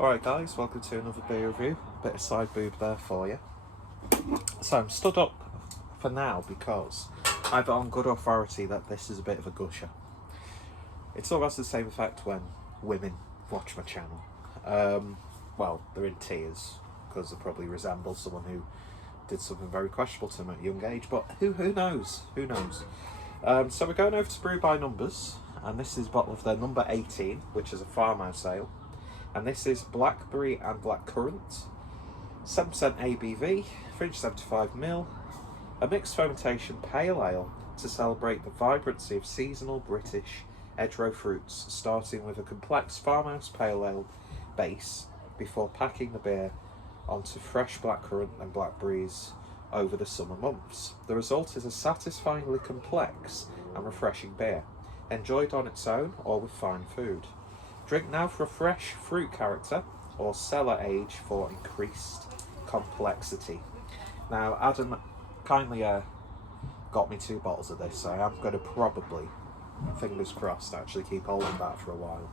Alright guys, welcome to another beer review. Bit of side boob there for you. So I'm stood up for now because I've on good authority that this is a bit of a gusher. It's almost the same effect when women watch my channel. Well, they're in tears because they probably resemble someone who did something very questionable to them at a young age, but who knows? Who knows? So we're going over to Brew by Numbers, and this is a bottle of their number 18, which is a Farmhouse ale. And this is Blackberry and Blackcurrant, 7% ABV, 375ml, a mixed fermentation pale ale to celebrate the vibrancy of seasonal British hedgerow fruits, starting with a complex farmhouse pale ale base before packing the beer onto fresh blackcurrant and blackberries over the summer months. The result is a satisfyingly complex and refreshing beer, enjoyed on its own or with fine food. Drink now for a fresh fruit character, or cellar age for increased complexity. Now, Adam kindly got me 2 bottles of this, so I am going to probably, fingers crossed, actually keep holding that for a while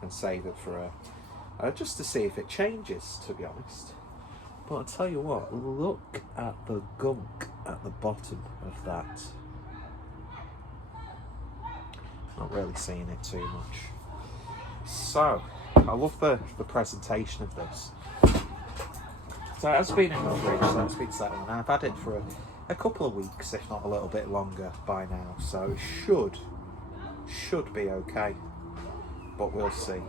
and save it for just to see if it changes, to be honest. But I'll tell you what, look at the gunk at the bottom of that. Not really seeing it too much. So, I love the presentation of this. So it has been in the fridge, so it's been settling. I've had it for a couple of weeks, if not a little bit longer by now. So it should be okay, but we'll see.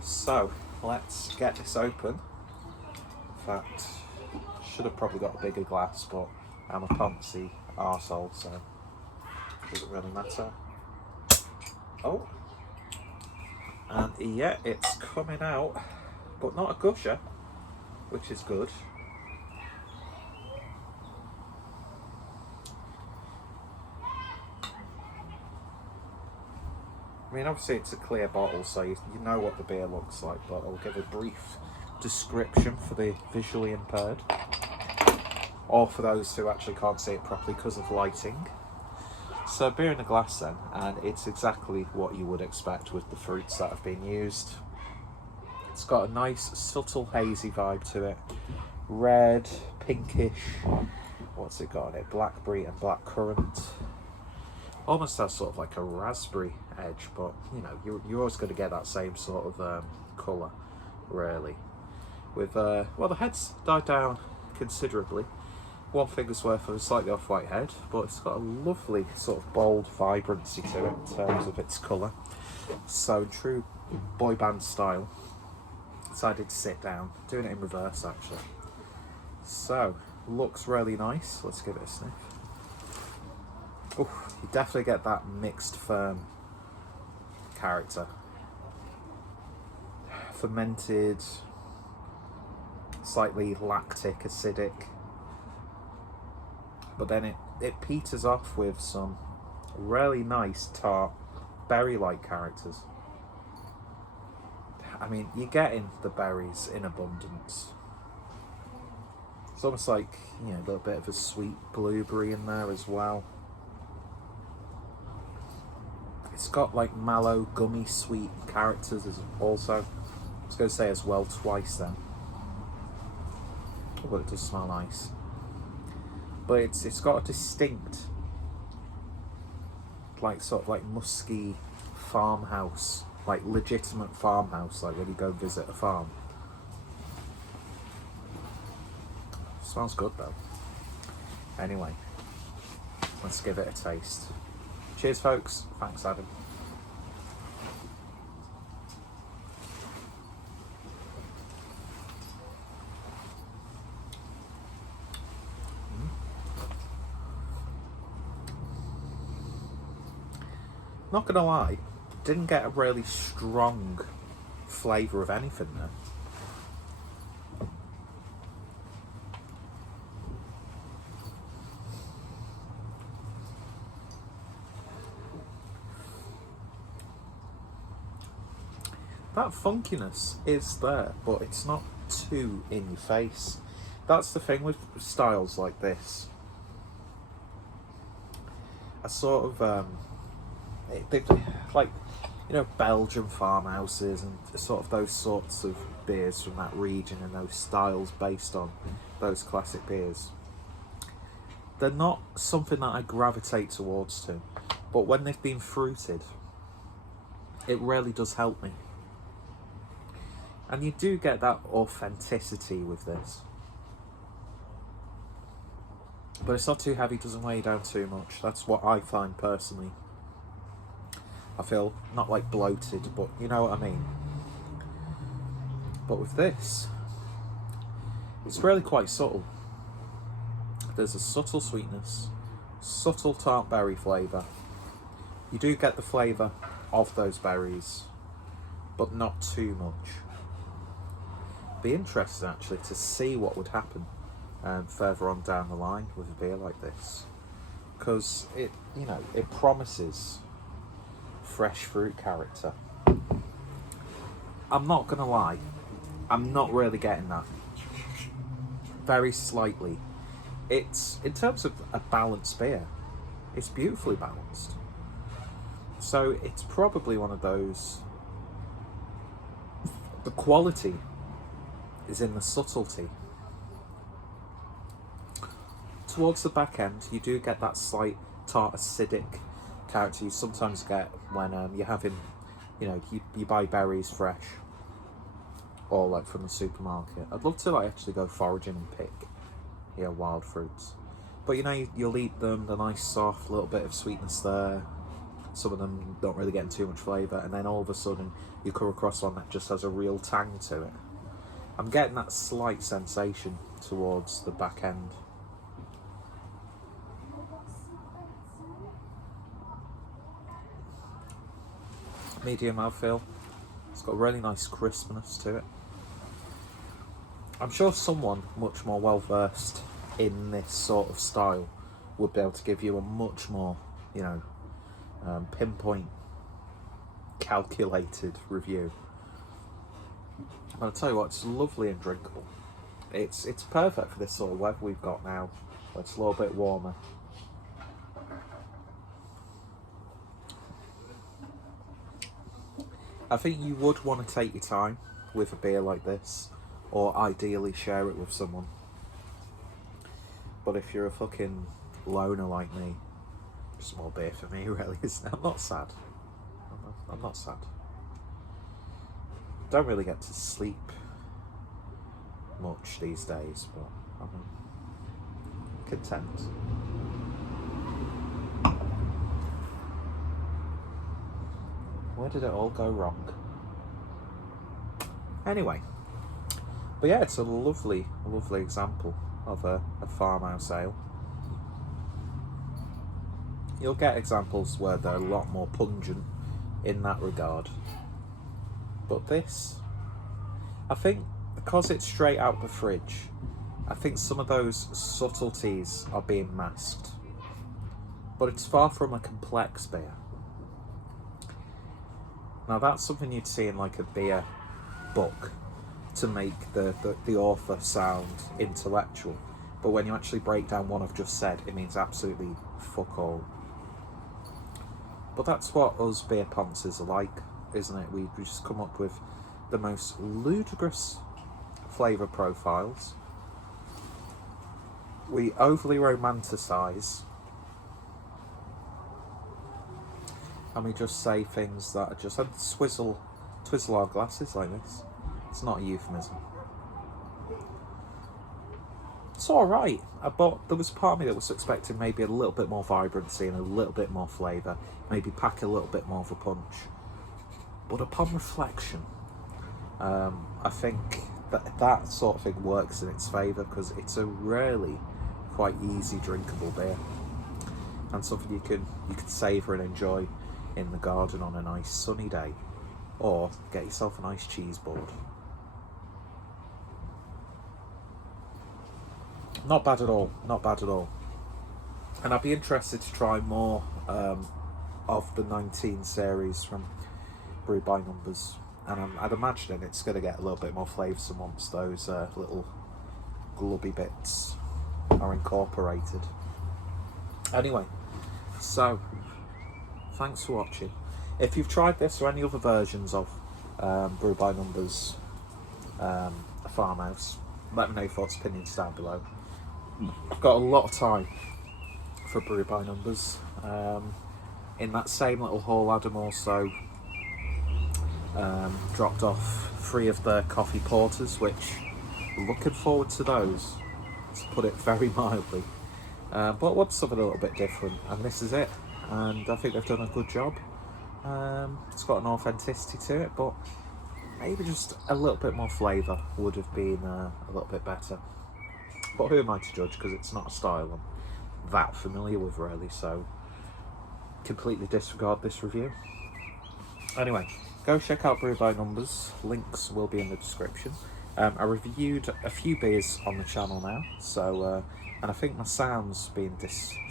So, let's get this open. In fact, should have probably got a bigger glass, but I'm a poncy arsehole, so it doesn't really matter. Oh. And yeah, it's coming out, but not a gusher, which is good. I mean, obviously it's a clear bottle, so you know what the beer looks like, but I'll give a brief description for the visually impaired, or for those who actually can't see it properly because of lighting. So beer in a glass then, and it's exactly what you would expect with the fruits that have been used. It's got a nice subtle hazy vibe to it. Red, pinkish, what's it got in it? Blackberry and blackcurrant. Almost has sort of like a raspberry edge, but you know, you're always going to get that same sort of colour, really. With, well, the head's died down considerably. 1 finger's worth of a slightly off-white head, but it's got a lovely sort of bold vibrancy to it in terms of its colour. So in true boy band style, decided to sit down, doing it in reverse actually. So, looks really nice. Let's give it a sniff. Oh, you definitely get that mixed firm character. Fermented, slightly lactic, acidic. But then it peters off with some really nice tart berry-like characters. I mean, you're getting the berries in abundance. It's almost like, you know, a little bit of a sweet blueberry in there as well. It's got like mallow, gummy, sweet characters as also. I was going to say as well twice then. Oh, but it does smell nice. But it's got a distinct, like sort of like musky farmhouse, like legitimate farmhouse, like when you go visit a farm. Smells good though. Anyway, let's give it a taste. Cheers folks, thanks Adam. Not gonna lie, didn't get a really strong flavour of anything there. That funkiness is there, but it's not too in your face. That's the thing with styles like this. I sort of like you know, Belgian farmhouses and sort of those sorts of beers from that region and those styles based on those classic beers. They're not something that I gravitate towards to, but when they've been fruited, it really does help me. And you do get that authenticity with this. But it's not too heavy, doesn't weigh you down too much. That's what I find personally. I feel not like bloated, but you know what I mean. But with this, it's really quite subtle. There's a subtle sweetness, subtle tart berry flavour. You do get the flavour of those berries, but not too much. Be interested actually to see what would happen further on down the line with a beer like this, because it, you know, it promises fresh fruit character. I'm not gonna lie, I'm not really getting that. Very slightly. It's, in terms of a balanced beer, it's beautifully balanced. So it's probably one of those, the quality is in the subtlety. Towards the back end, you do get that slight tart acidic character you sometimes get when you're having, you know, you buy berries fresh or like from the supermarket. I'd love to like actually go foraging and pick, you know, wild fruits. But you know, you'll eat them, the nice soft little bit of sweetness there. Some of them don't really get too much flavour, and then all of a sudden you come across one that just has a real tang to it. I'm getting that slight sensation towards the back end. Medium mouthfeel. It's got a really nice crispness to it. I'm sure someone much more well versed in this sort of style would be able to give you a much more, you know, pinpoint, calculated review. But I'll tell you what, it's lovely and drinkable. It's perfect for this sort of weather we've got now. It's a little bit warmer. I think you would want to take your time with a beer like this, or ideally share it with someone. But if you're a fucking loner like me, small beer for me really, isn't it? I'm not sad. I'm not sad. Don't really get to sleep much these days, but I'm content. Where did it all go wrong? Anyway, but yeah, it's a lovely, lovely example of a farmhouse ale. You'll get examples where they're a lot more pungent in that regard. But this, I think, because it's straight out the fridge, I think some of those subtleties are being masked. But it's far from a complex beer. Now that's something you'd see in like a beer book to make the author sound intellectual. But when you actually break down what I've just said, it means absolutely fuck all. But that's what us beer ponces are like, isn't it? We just come up with the most ludicrous flavour profiles. We overly romanticise. And we just say things that are just, and twizzle our glasses like this. It's not a euphemism. It's alright, but there was part of me that was expecting maybe a little bit more vibrancy and a little bit more flavour, maybe pack a little bit more of a punch. But upon reflection, I think that sort of thing works in its favour, because it's a really quite easy drinkable beer, and something you can savour and enjoy in the garden on a nice sunny day, or get yourself a nice cheese board. Not bad at all, not bad at all. And I'd be interested to try more of the 19 series from Brew by Numbers, and I'd imagine it's going to get a little bit more flavoursome once those little glubby bits are incorporated. Anyway, so thanks for watching. If you've tried this or any other versions of Brew by Numbers Farmhouse, let me know your thoughts, opinions down below. I've got a lot of time for Brew by Numbers. In that same little haul, Adam also dropped off 3 of their coffee porters, which looking forward to those, to put it very mildly. But I want something a little bit different, and this is it. And I think they've done a good job. It's got an authenticity to it, but maybe just a little bit more flavour would have been a little bit better. But who am I to judge, because it's not a style I'm that familiar with really, so completely disregard this review. Anyway, go check out Brew by Numbers, links will be in the description. I reviewed a few beers on the channel now, so and I think my sound's been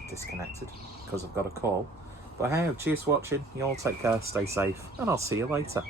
disconnected because I've got a call. But hey, cheers for watching, you all take care, stay safe, and I'll see you later.